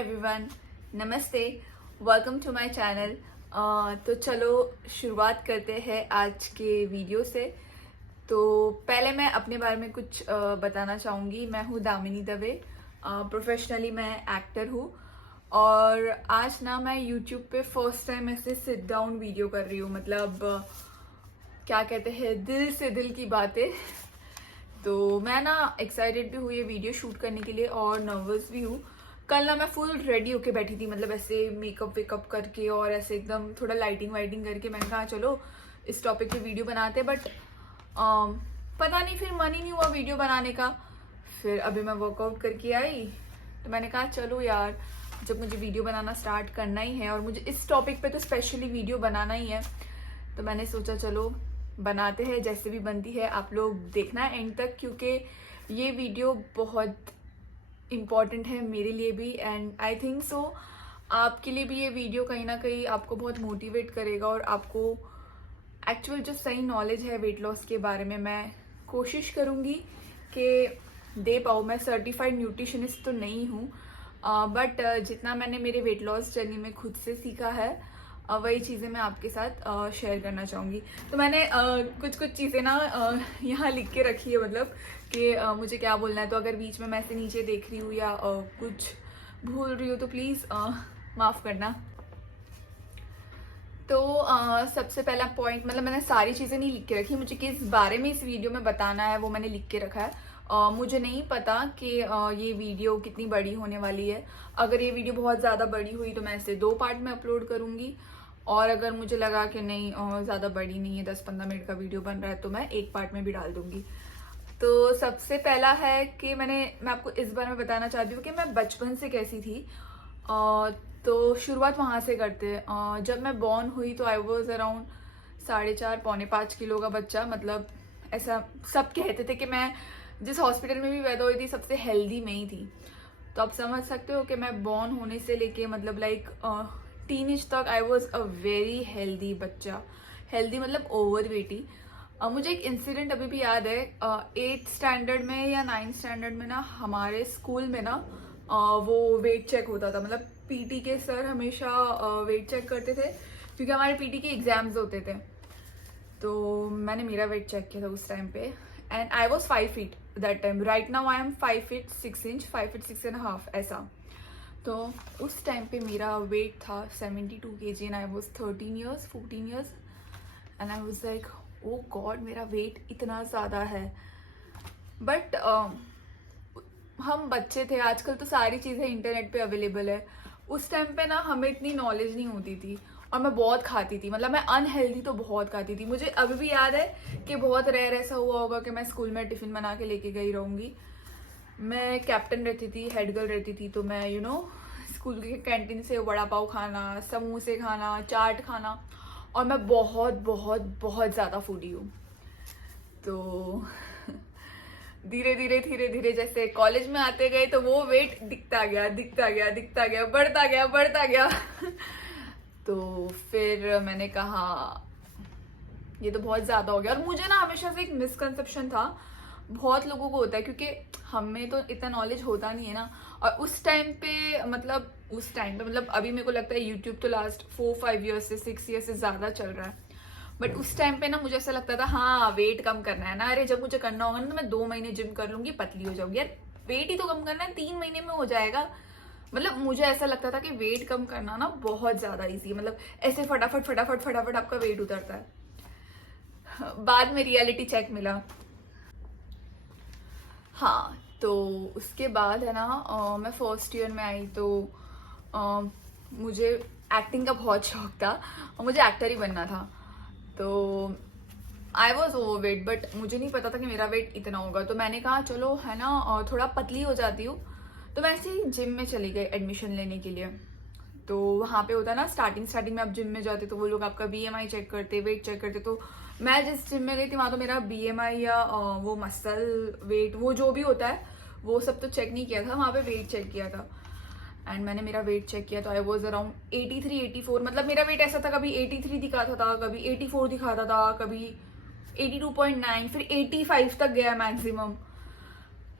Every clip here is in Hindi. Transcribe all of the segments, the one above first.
एवरीवन, नमस्ते, वेलकम टू माय चैनल। तो चलो शुरुआत करते हैं आज के वीडियो से। तो पहले मैं अपने बारे में कुछ बताना चाहूँगी। मैं हूँ दामिनी दवे, प्रोफेशनली मैं एक्टर हूँ और आज ना मैं यूट्यूब पे फर्स्ट टाइम ऐसे सिट डाउन वीडियो कर रही हूँ। मतलब क्या कहते हैं, दिल से दिल की बातें। तो मैं ना एक्साइटेड भी हूँ ये वीडियो शूट करने के लिए और नर्वस भी हूँ। कल ना मैं फुल रेडी होके बैठी थी, मतलब ऐसे मेकअप वेकअप करके और ऐसे एकदम थोड़ा लाइटिंग वाइटिंग करके मैंने कहा चलो इस टॉपिक पे वीडियो बनाते, बट पता नहीं फिर मन ही नहीं हुआ वीडियो बनाने का। फिर अभी मैं वर्कआउट करके आई तो मैंने कहा चलो यार, जब मुझे वीडियो बनाना स्टार्ट करना ही है और मुझे इस टॉपिक पे तो स्पेशली वीडियो बनाना ही है, तो मैंने सोचा चलो बनाते हैं। जैसे भी बनती है आप लोग देखना एंड तक, क्योंकि ये वीडियो बहुत इम्पॉर्टेंट है मेरे लिए भी एंड आई थिंक सो आपके लिए भी। ये वीडियो कहीं ना कहीं आपको बहुत मोटिवेट करेगा और आपको एक्चुअल जो सही नॉलेज है वेट लॉस के बारे में मैं कोशिश करूँगी कि दे पाऊँ। मैं सर्टिफाइड न्यूट्रिशनिस्ट तो नहीं हूँ, बट जितना मैंने मेरे वेट लॉस जर्नी में खुद से सीखा है वही चीज़ें मैं आपके साथ शेयर करना चाहूँगी। तो मैंने कुछ कुछ चीज़ें ना यहाँ लिख के रखी है, मतलब कि मुझे क्या बोलना है। तो अगर बीच में मैं ऐसे नीचे देख रही हूँ या कुछ भूल रही हूँ तो प्लीज़ माफ़ करना। तो सबसे पहला पॉइंट, मतलब मैंने सारी चीज़ें नहीं लिख के रखी, मुझे किस बारे में इस वीडियो में बताना है वो मैंने लिख के रखा है। मुझे नहीं पता कि ये वीडियो कितनी बड़ी होने वाली है। अगर ये वीडियो बहुत ज़्यादा बड़ी हुई तो मैं इसे 2 पार्ट में अपलोड करूँगी, और अगर मुझे लगा कि नहीं ज़्यादा बड़ी नहीं है, 10-15 मिनट का वीडियो बन रहा है, तो मैं 1 पार्ट में भी डाल दूँगी। तो सबसे पहला है कि मैं आपको इस बारे में बताना चाहती हूँ कि मैं बचपन से कैसी थी। तो शुरुआत वहाँ से करते हैं। जब मैं बॉर्न हुई तो आई वॉज अराउंड 4.5-5 किलो का बच्चा। मतलब ऐसा सब कहते थे कि मैं जिस हॉस्पिटल में भी पैदा हुई थी सबसे हेल्दी में ही थी। तो आप समझ सकते हो कि मैं बॉर्न होने से लेके मतलब लाइक टीनेज तक I was a very healthy बच्चा। हेल्दी मतलब ओवर वेटी। मुझे एक इंसिडेंट अभी भी याद है। 8th स्टैंडर्ड में या 9th स्टैंडर्ड में ना हमारे स्कूल में ना वो वेट चेक होता था। मतलब पीटी के सर हमेशा वेट चेक करते थे क्योंकि हमारे पीटी के एग्जाम्स होते थे। तो मैंने मेरा वेट चेक किया था उस टाइम पे and I was 5 feet that time. Right now I am 5 feet 6 inch, 5 feet 6 and half ऐसा। तो उस टाइम पे मेरा वेट था 72 kg and I was 14 years and I was like oh God, मेरा वेट इतना ज़्यादा है। बट हम बच्चे थे, आजकल तो सारी चीज़ें इंटरनेट पे अवेलेबल है। उस टाइम पे ना हमें इतनी नॉलेज नहीं होती थी और मैं बहुत खाती थी। मतलब मैं अनहेल्दी तो बहुत खाती थी। मुझे अभी भी याद है कि बहुत रेयर ऐसा हुआ होगा कि मैं स्कूल में टिफिन बना के लेके गई रहूँगी। मैं कैप्टन रहती थी, हेड गर्ल रहती थी, तो मैं स्कूल के कैंटीन से वड़ा पाव खाना, समोसे खाना, चाट खाना, और मैं बहुत बहुत बहुत ज़्यादा फूडी हूँ। तो धीरे धीरे जैसे कॉलेज में आते गए तो वो वेट दिखता गया, बढ़ता गया। तो फिर मैंने कहा ये तो बहुत ज्यादा हो गया। और मुझे ना हमेशा से एक मिसकंसेप्शन था, बहुत लोगों को होता है क्योंकि हमें तो इतना नॉलेज होता नहीं है ना। और उस टाइम पे मतलब अभी मेरे को लगता है यूट्यूब तो लास्ट 4-5 ईयर्स से 6 ईयर्स से ज्यादा चल रहा है, बट उस टाइम पे ना मुझे ऐसा लगता था हाँ वेट कम करना है ना, अरे जब मुझे करना होगा ना तो मैं 2 महीने जिम कर लूंगी, पतली हो जाऊंगी। यार वेट ही तो कम करना है, 3 महीने में हो जाएगा। मतलब मुझे ऐसा लगता था कि वेट कम करना ना बहुत ज्यादा इजी है, मतलब ऐसे फटाफट आपका वेट उतरता है। बाद में रियलिटी चेक मिला। हाँ, तो उसके बाद है ना मैं फर्स्ट ईयर में आई तो मुझे एक्टिंग का बहुत शौक था और मुझे एक्टर ही बनना था। तो I was over weight, but मुझे नहीं पता था कि मेरा वेट इतना होगा। तो मैंने कहा चलो है ना थोड़ा पतली हो जाती हूँ। तो मैं ऐसे ही जिम में चली गई एडमिशन लेने के लिए। तो वहाँ पे होता है ना स्टार्टिंग में आप जिम में जाते तो वो लोग आपका बीएमआई चेक करते, वेट चेक करते। तो मैं जिस जिम में गई थी वहाँ तो मेरा बीएमआई या वो मसल वेट वो जो भी होता है वो सब तो चेक नहीं किया था, वहाँ पे वेट चेक किया था। एंड मैंने मेरा वेट चेक किया तो आई वॉज अराउंड 83-84। मतलब मेरा वेट ऐसा था, कभी 83 दिखाता था, कभी 84 दिखाता था, कभी 82.9, फिर 85 तक गया मैक्सिमम।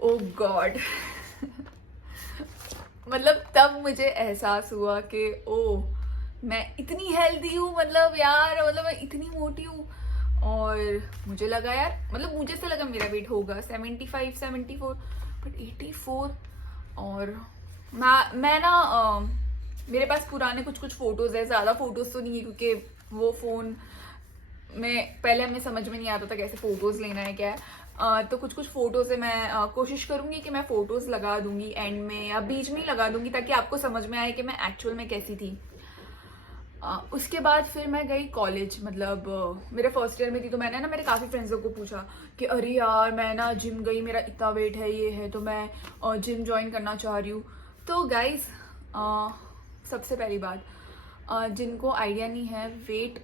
ओ गॉड मतलब तब मुझे एहसास हुआ कि ओ मैं इतनी हेल्दी हूँ, मतलब यार, मतलब मैं इतनी मोटी हूँ। और मुझे लगा यार, मतलब मुझे से लगा मेरा वेट होगा 75 74, बट 84। और मैं ना मेरे पास पुराने कुछ कुछ फोटोज है, ज़्यादा फोटोज तो नहीं है क्योंकि वो फ़ोन में पहले हमें समझ में नहीं आता था कैसे फोटोज लेना है क्या है। तो कुछ कुछ फोटोज है, मैं कोशिश करूंगी कि मैं फोटोज लगा दूंगी एंड में या बीच में ही लगा दूंगी ताकि आपको समझ में आए कि मैं एक्चुअल में कैसी थी। उसके बाद फिर मैं गई कॉलेज, मतलब मेरे फर्स्ट ईयर में थी। तो मैंने ना मेरे काफ़ी फ्रेंड्सों को पूछा कि अरे यार मैं ना जिम गई, मेरा इतना वेट है, ये है, तो मैं जिम ज्वाइन करना चाह रही हूँ। तो गाइज सबसे पहली बात, जिनको आइडिया नहीं है, वेट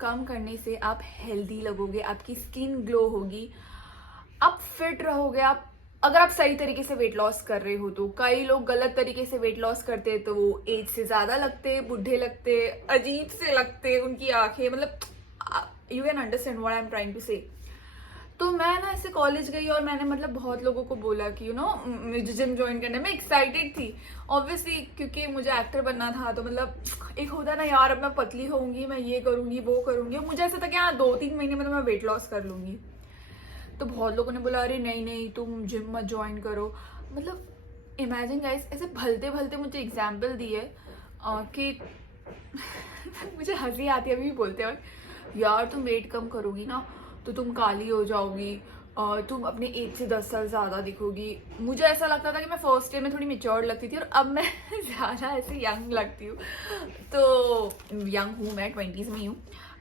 कम करने से आप हेल्दी लगोगे, आपकी स्किन ग्लो होगी, आप फिट रहोगे। आप अगर आप सही तरीके से वेट लॉस कर रहे हो तो। कई लोग गलत तरीके से वेट लॉस करते हैं तो वो एज से ज्यादा लगते, बुढ़े लगते, अजीब से लगते, उनकी आंखें, मतलब you can understand what I am trying to say. तो मैं ना ऐसे कॉलेज गई और मैंने मतलब बहुत लोगों को बोला कि मुझे जिम ज्वाइन करने में एक्साइटेड थी ऑब्वियसली, क्योंकि मुझे एक्टर बनना था। तो मतलब एक होता है ना यार, अब मैं पतली होंगी, मैं ये करूंगी वो करूंगी, मुझे ऐसा था कि हाँ 2-3 महीने में तो मैं वेट लॉस कर लूंगी। तो बहुत लोगों ने बोला अरे नहीं नहीं तुम जिम मत ज्वाइन करो। मतलब इमेजिन गाइस, ऐसे भलते भलते मुझे एग्जाम्पल दिए कि मुझे हंसी आती है अभी भी बोलते वक्त, यार तुम वेट कम करोगी ना तो तुम काली हो जाओगी, तुम अपने एज से 10 साल ज़्यादा दिखोगी। मुझे ऐसा लगता था कि मैं फर्स्ट ईयर में थोड़ी मेच्योर लगती थी और अब मैं ज़्यादा ऐसे यंग लगती हूँ। तो यंग हूँ, मैं 20s में ही हूँ,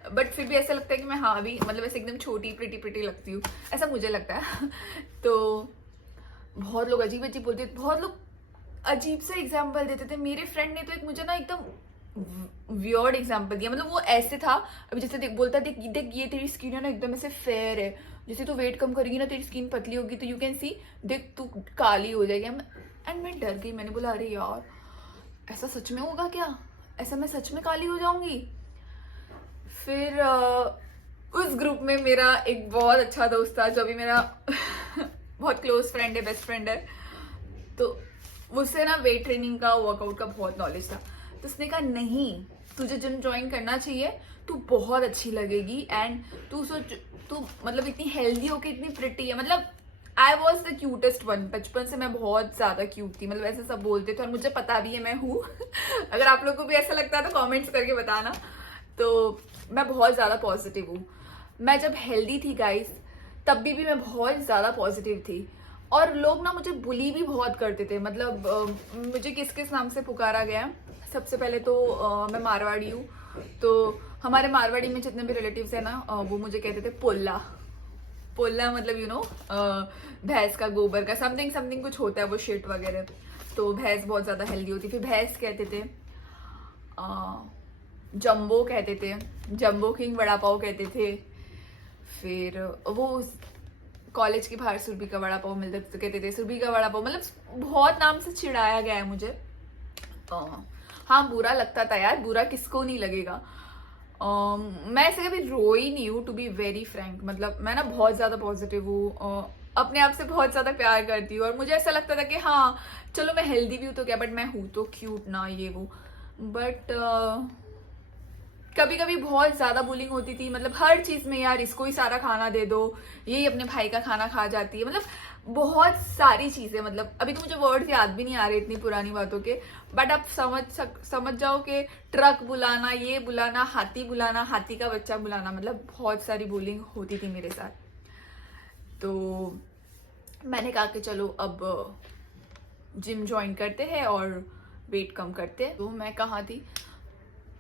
बट फिर भी ऐसा लगता है कि मैं हाँ भी मतलब ऐसे एकदम छोटी प्रिटी प्रिटी लगती हूँ, ऐसा मुझे लगता है। तो बहुत लोग अजीब अजीब बोलते, बहुत लोग अजीब से एग्जाम्पल देते थे। मेरे फ्रेंड ने तो एक मुझे ना एकदम वियर्ड एग्जाम्पल दिया, मतलब वो ऐसे था, अभी जैसे देख बोलता देख देख ये तेरी स्किन है ना एकदम ऐसे फेयर है, जैसे तू वेट कम करेगी ना तेरी स्किन पतली होगी तो यू कैन सी, देख तू काली हो जाएगी। एंड मैं डर गई, मैंने बोला अरे यार ऐसा सच में होगा क्या, ऐसा मैं सच में काली हो जाऊंगी। फिर उस ग्रुप में मेरा एक बहुत अच्छा दोस्त था जो अभी मेरा बहुत क्लोज फ्रेंड है, बेस्ट फ्रेंड है। तो मुझसे ना वेट ट्रेनिंग का, वर्कआउट का बहुत नॉलेज था। तो उसने कहा नहीं तुझे जिम ज्वाइन करना चाहिए, तू बहुत अच्छी लगेगी एंड तू सोच, तू मतलब इतनी हेल्दी होके इतनी प्रिटी है। मतलब I was the cutest one, बचपन से मैं बहुत ज्यादा क्यूट थी, मतलब ऐसे सब बोलते थे और मुझे पता भी है मैं हूँ। अगर आप लोग को भी ऐसा लगता है तो कमेंट्स करके बताना। तो मैं बहुत ज्यादा पॉजिटिव हूँ। मैं जब हेल्दी थी गाइस तब भी मैं बहुत ज्यादा पॉजिटिव थी और लोग ना मुझे बुली भी बहुत करते थे। मतलब मुझे किस किस नाम से पुकारा गया, सबसे पहले तो मैं मारवाड़ी हूँ, तो हमारे मारवाड़ी में जितने भी रिलेटिव्स हैं ना वो मुझे कहते थे पोल्ला। पोल्ला मतलब भैंस का गोबर का समथिंग समथिंग कुछ होता है वो शिट वगैरह। तो भैंस बहुत ज्यादा हेल्दी होती, फिर भैंस कहते थे, जंबो कहते थे, जंबो किंग वड़ा पाव कहते थे। फिर वो कॉलेज के बाहर सुरभि का वड़ा पाव मिलता तो कहते थे सुरभि का वड़ा पाव। मतलब बहुत नाम से चिढ़ाया गया है मुझे। हाँ बुरा लगता था यार, बुरा किसको नहीं लगेगा। मैं ऐसे कभी रोई नहीं हूँ टू बी वेरी फ्रैंक। मतलब मैं ना बहुत ज्यादा पॉजिटिव हूँ, अपने आप से बहुत ज्यादा प्यार करती हूँ और मुझे ऐसा लगता था कि हाँ चलो मैं हेल्दी भी हूँ तो क्या, बट मैं हूँ तो क्यूट ना ये वो। बट कभी कभी बहुत ज्यादा बुलिंग होती थी, मतलब हर चीज में यार इसको ही सारा खाना दे दो, यही अपने भाई का खाना खा जाती है, मतलब बहुत सारी चीजें। मतलब अभी तो मुझे वर्ड्स याद भी नहीं आ रहे इतनी पुरानी बातों के, बट आप समझ जाओ कि ट्रक बुलाना, ये बुलाना, हाथी बुलाना, हाथी का बच्चा बुलाना, मतलब बहुत सारी बुलिंग होती थी मेरे साथ। तो मैंने कहा कि चलो अब जिम ज्वाइन करते हैं और वेट कम करते हैं। तो मैं कहाँ थी,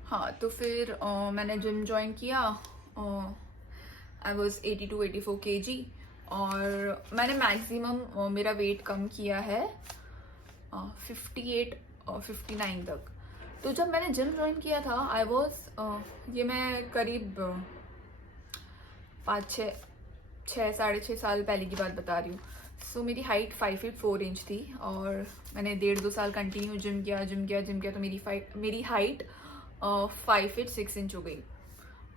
हाँ तो फिर मैंने जिम ज्वाइन किया। आई वॉज 82-84 kg और मैंने मैक्सिमम मेरा वेट कम किया है 58 और 59 तक। तो जब मैंने जिम ज्वाइन किया था आई वॉज ये मैं करीब 5-6 साल पहले की बात बता रही हूँ। सो मेरी हाइट 5 फीट 4 इंच थी और मैंने 1.5-2 साल कंटिन्यू जिम किया तो मेरी हाइट 5 फीट 6 इंच हो गई,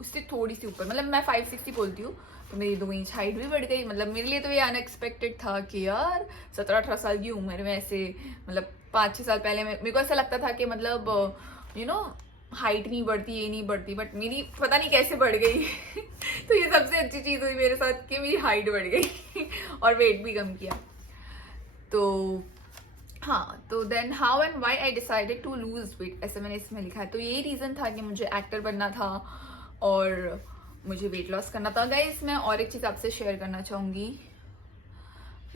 उससे थोड़ी सी ऊपर। मतलब मैं 5'6" बोलती हूँ तो मेरी 2 इंच हाइट भी बढ़ गई। मतलब मेरे लिए तो ये अनएक्सपेक्टेड था कि यार 17-18 साल की उम्र में ऐसे, मतलब 5-6 साल पहले मेरे को ऐसा लगता था कि मतलब हाइट नहीं बढ़ती, ये नहीं बढ़ती, बट मेरी पता नहीं कैसे बढ़ गई। तो ये सबसे अच्छी चीज़ हुई मेरे साथ कि मेरी हाइट बढ़ गई और वेट भी कम किया। तो हाँ, तो then how and why I decided to lose weight, ऐसे मैंने इसमें लिखा है। तो यही रीज़न था कि मुझे एक्टर बनना था और मुझे वेट लॉस करना था। गाइस मैं और एक चीज़ आपसे शेयर करना चाहूँगी।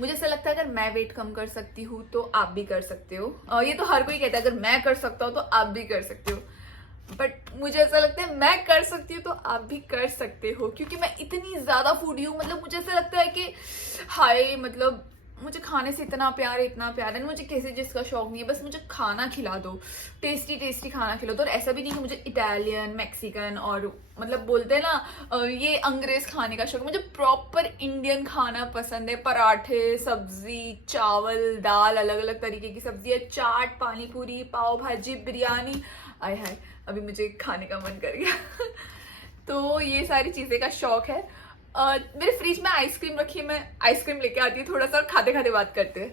मुझे ऐसा लगता है अगर मैं वेट कम कर सकती हूँ तो आप भी कर सकते हो। ये तो हर कोई कहता है अगर मैं कर सकता हूँ तो आप भी कर सकते हो, बट मुझे ऐसा लगता है मैं कर सकती हूँ तो आप भी कर सकते हो, क्योंकि मैं इतनी ज्यादा फूडी हूँ। मतलब मुझे ऐसा लगता है कि हाय, मतलब मुझे खाने से इतना प्यार है, इतना प्यार है। मुझे किसी चीज का शौक नहीं है, बस मुझे खाना खिला दो, टेस्टी टेस्टी खाना खिला दो। और ऐसा भी नहीं कि मुझे इटालियन, मैक्सिकन और मतलब बोलते हैं ना ये अंग्रेज खाने का शौक। मुझे प्रॉपर इंडियन खाना पसंद है। पराठे, सब्जी, चावल, दाल, अलग अलग तरीके की सब्जी, चाट, पानी पूरी, पाव भाजी, बिरयानी। आय हाय, अभी मुझे खाने का मन कर गया। तो ये सारी चीजें का शौक है। मेरे फ्रिज में आइसक्रीम रखी है, मैं आइसक्रीम लेके आती हूँ थोड़ा सा, और खाते खाते बात करते हैं।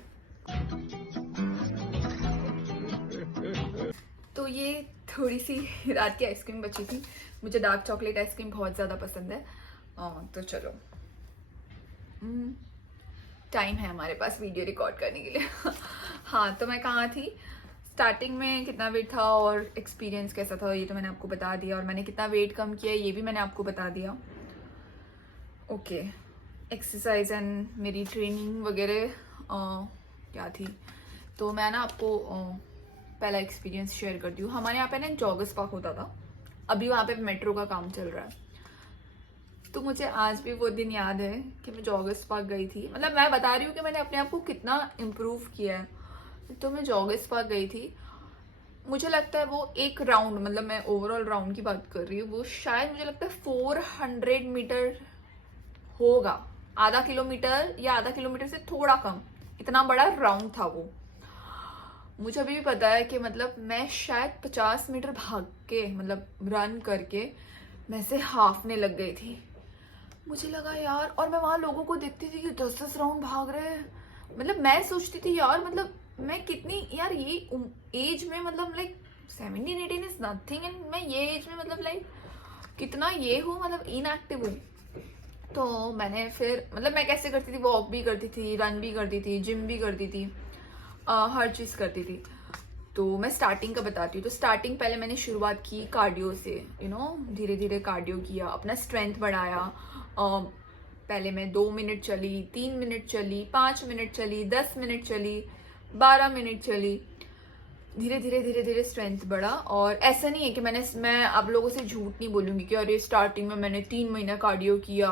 तो ये थोड़ी सी रात की आइसक्रीम बची थी। मुझे डार्क चॉकलेट आइसक्रीम बहुत ज़्यादा पसंद है। तो चलो, टाइम है हमारे पास वीडियो रिकॉर्ड करने के लिए। हाँ, तो मैं कहाँ थी? स्टार्टिंग में कितना वेट था और एक्सपीरियंस कैसा था ये तो मैंने आपको बता दिया, और मैंने कितना वेट कम किया ये भी मैंने आपको बता दिया। ओके, एक्सरसाइज एंड मेरी ट्रेनिंग वगैरह क्या थी, तो मैं ना आपको पहला एक्सपीरियंस शेयर करती हूँ। हमारे यहाँ पे ना एक जॉगर्स पार्क होता था, अभी वहाँ पे मेट्रो का काम चल रहा है। तो मुझे आज भी वो दिन याद है कि मैं जॉगर्स पार्क गई थी। मतलब मैं बता रही हूँ कि मैंने अपने आप को कितना इम्प्रूव किया है। तो मैं जॉगर्स पार्क गई थी। मुझे लगता है वो एक राउंड, मतलब मैं ओवरऑल राउंड की बात कर रही हूँ, वो शायद मुझे लगता है 400 मीटर होगा, आधा किलोमीटर या आधा किलोमीटर से थोड़ा कम, इतना बड़ा राउंड था वो। मुझे अभी भी पता है कि मतलब मैं शायद 50 मीटर भाग के, मतलब रन करके मैं से हाफने लग गई थी। मुझे लगा यार, और मैं वहां लोगों को देखती थी कि 10-10 राउंड भाग रहे हैं। मतलब मैं सोचती थी यार, मतलब मैं कितनी यार ये एज में, मतलब लाइक 17-18 इज नथिंग, एंड मैं ये एज में मतलब लाइक कितना ये हूँ, मतलब इनएक्टिव हूँ। तो मैंने फिर मतलब मैं कैसे करती थी, वॉक भी करती थी, रन भी करती थी, जिम भी करती थी, हर चीज़ करती थी। तो मैं स्टार्टिंग का बताती हूँ। तो स्टार्टिंग पहले मैंने शुरुआत की कार्डियो से, धीरे धीरे कार्डियो किया, अपना स्ट्रेंथ बढ़ाया। पहले मैं 2 मिनट चली, 3 मिनट चली, 5 मिनट चली, 10 मिनट चली, 12 मिनट चली। धीरे धीरे धीरे धीरे स्ट्रेंथ बढ़ा। और ऐसा नहीं है कि मैं आप लोगों से झूठ नहीं बोलूंगी कि अरे स्टार्टिंग में मैंने 3 महीना कार्डियो किया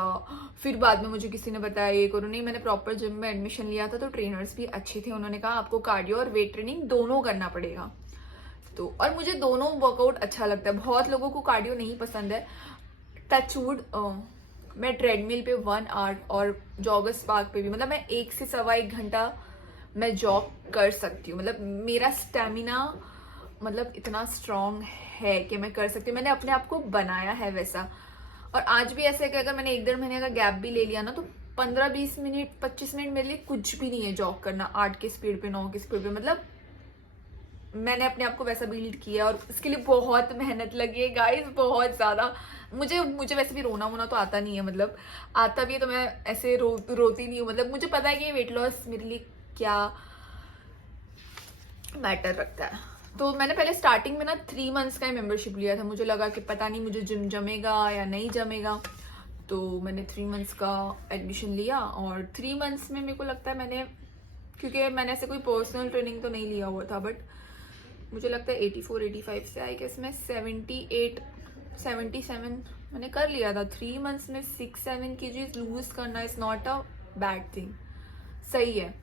फिर बाद में मुझे किसी ने बताया ये करो। नहीं, मैंने प्रॉपर जिम में एडमिशन लिया था, तो ट्रेनर्स भी अच्छे थे। उन्होंने कहा आपको कार्डियो और वेट ट्रेनिंग दोनों करना पड़ेगा। तो और मुझे दोनों वर्कआउट अच्छा लगता है। बहुत लोगों को कार्डियो नहीं पसंद है। टचवुड मैं ट्रेडमिल पे 1 आवर और जॉगर्स पार्क पे भी, मतलब मैं 1 से सवा 1 घंटा मैं जॉग कर सकती हूँ। मतलब मेरा स्टेमिना मतलब इतना स्ट्रांग है कि मैं कर सकती हूँ। मैंने अपने आप को बनाया है वैसा। और आज भी ऐसा है कि अगर मैंने 1-1.5 महीने का गैप भी ले लिया ना, तो 15-20 मिनट 25 मिनट मेरे लिए कुछ भी नहीं है जॉग करना 8 की स्पीड पे, 9 की स्पीड पे। मतलब मैंने अपने आप को वैसा बिल्ड किया और इसके लिए बहुत मेहनत लगी है गाइस, बहुत ज्यादा। मुझे वैसे भी रोना वोना तो आता नहीं है, मतलब आता भी है तो मैं ऐसे रोती नहीं हूँ। मतलब मुझे पता है कि वेट लॉस मेरे लिए क्या मैटर रखता है। तो मैंने पहले स्टार्टिंग में ना 3 मंथ्स का ही मेंबरशिप लिया था। मुझे लगा कि पता नहीं मुझे जिम जमेगा या नहीं जमेगा, तो मैंने 3 मंथ्स का एडमिशन लिया। और 3 मंथ्स में मेरे को लगता है मैंने, क्योंकि मैंने ऐसे कोई पर्सनल ट्रेनिंग तो नहीं लिया हुआ था, बट मुझे लगता है 84-85 से आई गेस मैं 78-77 मैंने कर लिया था। 3 मंथ्स में 6-7 kg लूज करना is not a bad thing, सही है।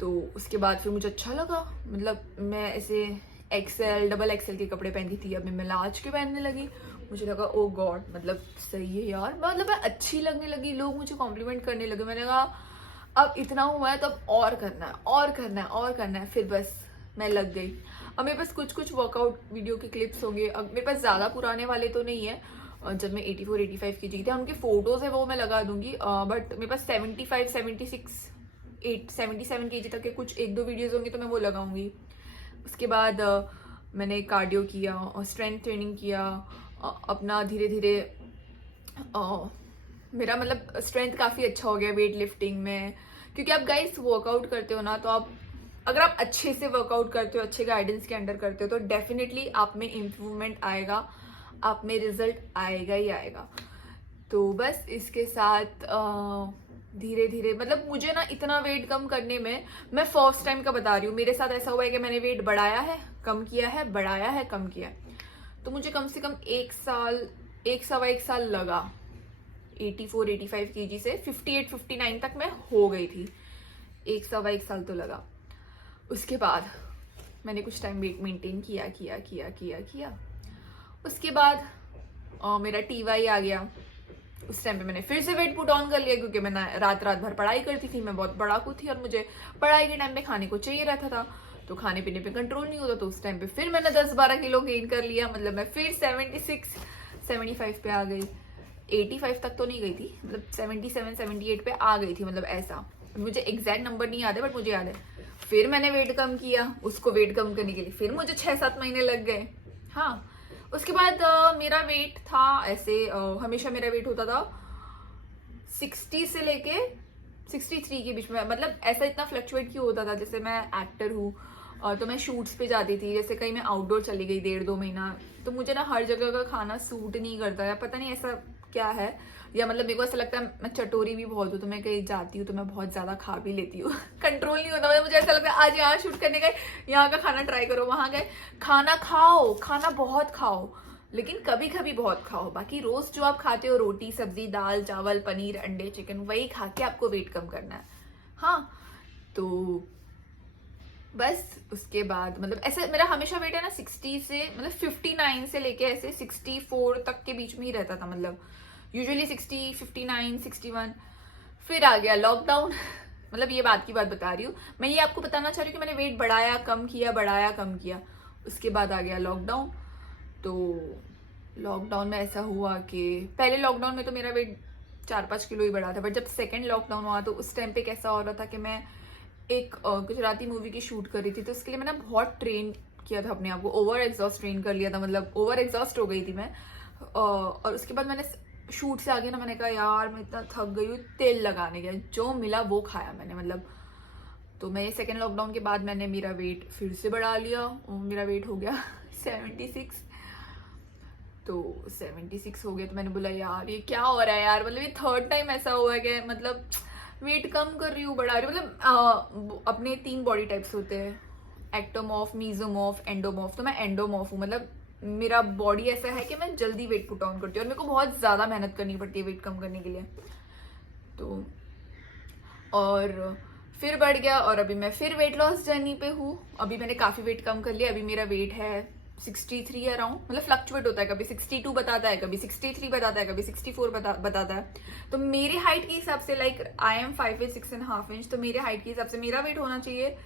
तो उसके बाद फिर मुझे अच्छा लगा। मतलब मैं ऐसे XL, XXL के कपड़े पहनती थी, अब मैं लार्ज के पहनने लगी। मुझे लगा ओ गॉड, मतलब सही है यार, मतलब मैं अच्छी लगने लगी, लोग मुझे कॉम्प्लीमेंट करने लगे। मैंने कहा अब इतना हुआ है तो अब और करना है, और करना है, और करना है। फिर बस मैं लग गई। अब मेरे पास कुछ वर्कआउट वीडियो के क्लिप्स होंगे। अब मेरे पास ज़्यादा पुराने वाले तो नहीं है, जब मैं 84-85 kg थी। उनके फोटोज है वो मैं लगा दूंगी, बट मेरे पास 77 kg तक के कुछ 1-2 वीडियोज होंगे तो मैं वो लगाऊंगी। उसके बाद मैंने कार्डियो किया और स्ट्रेंथ ट्रेनिंग किया, अपना धीरे धीरे मेरा मतलब स्ट्रेंथ काफ़ी अच्छा हो गया वेट लिफ्टिंग में। क्योंकि आप गाइस वर्कआउट करते हो ना, तो आप अगर आप अच्छे से वर्कआउट करते हो, अच्छे गाइडेंस के अंडर करते हो, तो डेफिनेटली आप में इम्प्रूवमेंट आएगा, आप में रिजल्ट आएगा ही आएगा। तो बस इसके साथ धीरे धीरे मतलब मुझे ना इतना वेट कम करने में, मैं फर्स्ट टाइम का बता रही हूँ, मेरे साथ ऐसा हुआ है कि मैंने वेट बढ़ाया है, कम किया है, बढ़ाया है, कम किया है। तो मुझे कम से कम 1 साल लगा 84-85 kg से 58-59 तक मैं हो गई थी। 1 साल तो लगा। उसके बाद मैंने कुछ टाइम वेट मेंटेन किया। उसके बाद मेरा TY आ गया। उस टाइम पे मैंने फिर से वेट पुट ऑन कर लिया, क्योंकि मैं रात भर पढ़ाई करती थी, मैं बहुत पढ़ाकू थी और मुझे पढ़ाई के टाइम पे खाने को चाहिए रहता था, तो खाने पीने पे कंट्रोल नहीं होता। तो उस टाइम पे फिर मैंने 10-12 किलो गेन कर लिया, मतलब मैं फिर 76-75 पे आ गई। 85 तक तो नहीं गई थी, मतलब 77-78 पे आ गई थी, मतलब ऐसा। मुझे एग्जैक्ट नंबर नहीं याद है, बट मुझे याद है। फिर मैंने वेट कम किया, उसको वेट कम करने के लिए फिर मुझे 6-7 महीने लग गए। हाँ, उसके बाद मेरा वेट था ऐसे, हमेशा मेरा वेट होता था 60 से लेके 63 के बीच में। मतलब ऐसा इतना फ्लक्चुएट क्यों होता था, जैसे मैं एक्टर हूँ तो मैं शूट्स पे जाती थी, जैसे कहीं मैं आउटडोर चली गई 1.5-2 महीना, तो मुझे ना हर जगह का खाना सूट नहीं करता है, पता नहीं ऐसा क्या है। या मतलब मेरे को ऐसा लगता है मैं चटोरी भी बहुत हूँ, तो मैं कहीं जाती हूँ तो मैं बहुत ज्यादा खा भी लेती हूँ कंट्रोल नहीं होता। मुझे ऐसा लगता है आज यहाँ शूट करने गए, यहाँ का खाना ट्राई करो, वहां गए खाना खाओ, खाना बहुत खाओ, लेकिन कभी कभी बहुत खाओ। बाकी रोज जो आप खाते हो, रोटी सब्जी दाल चावल पनीर अंडे चिकन, वही खा के आपको वेट कम करना है। हाँ, तो बस उसके बाद मतलब ऐसे मेरा हमेशा वेट है ना 60 से मतलब 59 से लेके ऐसे 64 तक के बीच में ही रहता था, मतलब यूजुअली 60, 59, 61। फिर आ गया लॉकडाउन मतलब ये बात की बात बता रही हूँ मैं, ये आपको बताना चाह रही हूँ कि मैंने वेट बढ़ाया कम किया, बढ़ाया कम किया। उसके बाद आ गया लॉकडाउन। तो लॉकडाउन में ऐसा हुआ कि पहले लॉकडाउन में तो मेरा वेट 4-5 किलो ही बढ़ा था, बट जब सेकेंड लॉकडाउन हुआ तो उस टाइम पे कैसा हो रहा था कि मैं एक गुजराती मूवी की शूट कर रही थी, तो उसके लिए मैंने बहुत ट्रेन किया था अपने आप को, ओवर एग्जॉस्ट ट्रेन कर लिया था, मतलब ओवर एग्जॉस्ट हो गई थी मैं। और उसके बाद मैंने शूट से आगे ना मैंने कहा यार मैं इतना थक गई हूँ, तेल लगाने गया, जो मिला वो खाया मैंने, मतलब। तो मैं सेकेंड लॉकडाउन के बाद मैंने मेरा वेट फिर से बढ़ा लिया और मेरा वेट हो गया 76। तो 76 हो गया, तो मैंने बोला यार ये क्या हो रहा है यार, मतलब ये थर्ड टाइम ऐसा हुआ है कि मतलब वेट कम कर रही हूँ बढ़ा रही हूँ। मतलब अपने 3 बॉडी टाइप्स होते हैं, एक्टोमॉर्फ, मीजोमॉर्फ, एंडोमॉर्फ। तो मैं एंडोमॉर्फ हूँ, मतलब मेरा बॉडी ऐसा है कि मैं जल्दी वेट पुट ऑन करती हूँ और मेरे को बहुत ज्यादा मेहनत करनी पड़ती है वेट कम करने के लिए। तो और फिर बढ़ गया और अभी मैं फिर वेट लॉस जर्नी पे हूँ। अभी मैंने काफी वेट कम कर लिया, अभी मेरा वेट है 63 अराउंड, मतलब फ्लक्चुएट होता है, कभी 62 बताता है, कभी 63 बताता है, कभी 64 बताता है। तो मेरे हाइट के हिसाब से like I am 5 feet 6.5 inch, तो मेरे हाइट के हिसाब से मेरा वेट होना चाहिए,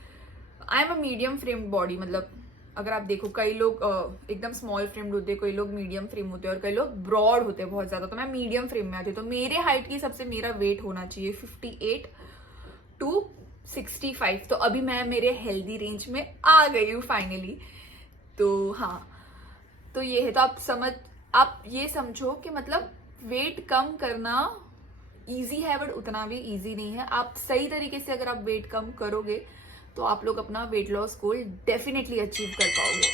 I am a medium framed body. मतलब अगर आप देखो कई लोग एकदम स्मॉल फ्रेम्ड होते हैं, कोई लोग मीडियम फ्रेम होते हैं और कई लोग ब्रॉड होते हैं बहुत ज्यादा, तो मैं मीडियम फ्रेम में आती हूँ। तो मेरे हाइट के हिसाब से मेरा वेट होना चाहिए 58 to 65। तो अभी मैं मेरे हेल्दी रेंज में आ गई हूँ फाइनली। तो हाँ, तो ये है, तो आप ये समझो कि मतलब वेट कम करना इजी है, बट उतना भी इजी नहीं है। आप सही तरीके से अगर आप वेट कम करोगे तो आप लोग अपना वेट लॉस गोल डेफिनेटली अचीव कर पाओगे।